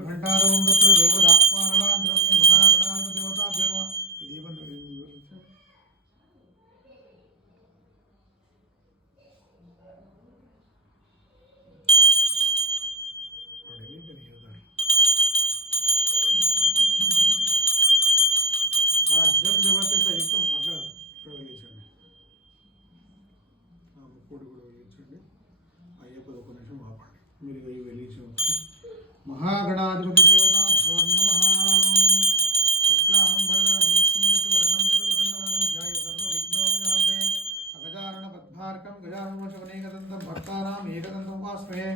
घंटारवं तत्र देवदात्मानलाञ्जनं महागणाधिपदेवताभ्यो ఇది బంధు రాజ్యం దేవతే సహితం అట్లా ఇక్కడ వెలిగించండి ముక్కోటి కూడా వెలిగించండి అయ్యప్ప ఒక నిమిషం ఆపండి మీరు ఇవి వెలిగించవచ్చు महागणाधिपति देवताभ्यो नमः शुक्लां वरदरं विष्णुं शशिवर्णं ऋतुपतन्नवदनं ध्याये सर्वविघ्नोपशान्ते अगजाननपद्मार्कं गजाननवशवनेकदन्तं भक्तानाम् एकदन्तम् उपास्महे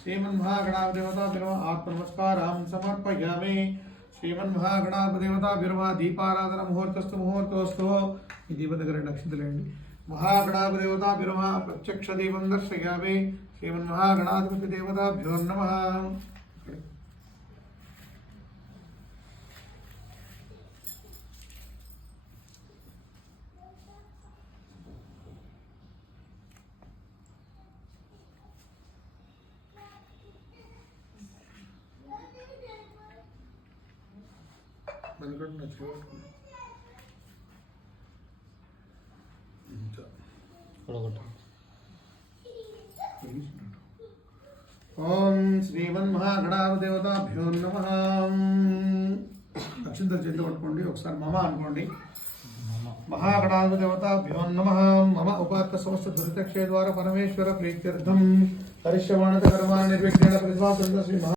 श्रीमन्महागणाधिपतिदेवताभ्यो आत्मनमस्कारां समर्पयामि श्रीमन्महागणाधिपतिदेवताभ्यो दीपाराधन मुहूर्तस्तु ఈ దీపం దగ్గర నక్షత్రాలండి महागणाधिपतिदेवताभ्यो प्रत्यक्ष दीपं दर्शयामि श्रीमन्महागणाधिपतिदेवताभ्यो नमः ఓం శ్రీమన్మహాగణాధిపతిదేవతాభ్యో నమః అక్షంతలు చేతులు పట్టుకోండి ఒకసారి మమ అనుకోండి महागणाधिपतिदेवताभ्यो नमः मम उपात्त समस्त दुरितक्षय द्वारा परमेश्वर प्रीत्यर्थम हरिष्यमाणत कर्माणि निर्विघ्नेन प्रतिभासन्त श्री